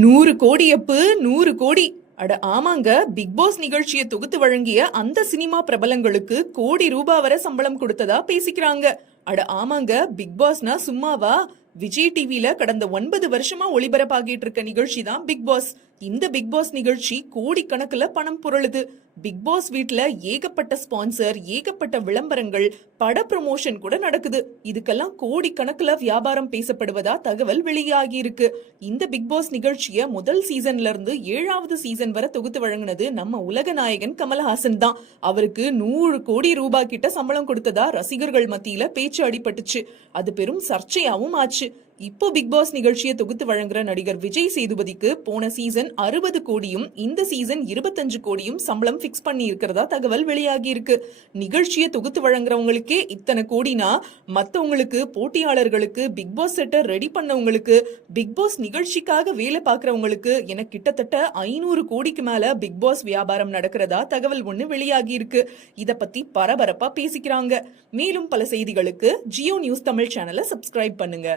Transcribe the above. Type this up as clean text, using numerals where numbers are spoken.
100 கோடி அப்பு 100 கோடி. அட ஆமாங்க, பிக் பாஸ் நிகழ்ச்சியை தொகுத்து வழங்கிய அந்த சினிமா பிரபலங்களுக்கு கோடி ரூபாய் வரை சம்பளம் கொடுத்ததா பேசிக்கிறாங்க. அட ஆமாங்க, பிக் பாஸ்னா சும்மாவா? விஜய் டிவில கடந்த 9 வருஷமா ஒளிபரப்பாகிட்டு இருக்க நிகழ்ச்சி தான் பிக் பாஸ். இந்த பிக் பாஸ் நிகழ்ச்சி கோடிக்கணக்குல பணம் புரளுது. பிக் பாஸ் வீட்ல ஏகப்பட்ட ஸ்பான்சர், ஏகப்பட்ட விளம்பரங்கள், பட ப்ரமோஷன் கூட நடக்குது. இதுக்கெல்லாம் கோடிக்கணக்குல வியாபாரம் பேசப்படுவதா தகவல் வெளியாகி இருக்கு. இந்த பிக் பாஸ் நிகழ்ச்சிய முதல் சீசன்ல இருந்து 7வது சீசன் வரை தொகுத்து வழங்கினது நம்ம உலக நாயகன் கமலஹாசன் தான். அவருக்கு 100 கோடி ரூபாய் கிட்ட சம்பளம் கொடுத்ததா ரசிகர்கள் மத்தியில பேச்சு அடிபட்டுச்சு. அது பெரும் சர்ச்சையாவும் ஆச்சு. இப்போ பிக் பாஸ் நிகழ்ச்சியை தொகுத்து வழங்குற நடிகர் விஜய் சேதுபதிக்கு போன சீசன் 60 கோடியும் இந்த சீசன் 25 கோடியும் சம்பளம் பிக்ஸ் பண்ணி இருக்கிறதா தகவல் வெளியாகி இருக்கு. நிகழ்ச்சியை தொகுத்து வழங்குறவங்களுக்கே இத்தனை கோடினா மத்தவங்களுக்கு, போட்டியாளர்களுக்கு, பிக் பாஸ் செட்டை ரெடி பண்ணவங்களுக்கு, பிக் பாஸ் நிகழ்ச்சிக்காக வேலை பார்க்கறவங்களுக்கு என கிட்டத்தட்ட 500 கோடிக்கு மேல பிக் பாஸ் வியாபாரம் நடக்கிறதா தகவல் ஒண்ணு வெளியாகி இருக்கு. இத பத்தி பரபரப்பா பேசிக்கிறாங்க. மேலும் பல செய்திகளுக்கு ஜியோ நியூஸ் தமிழ் சேனலை சப்ஸ்கிரைப் பண்ணுங்க.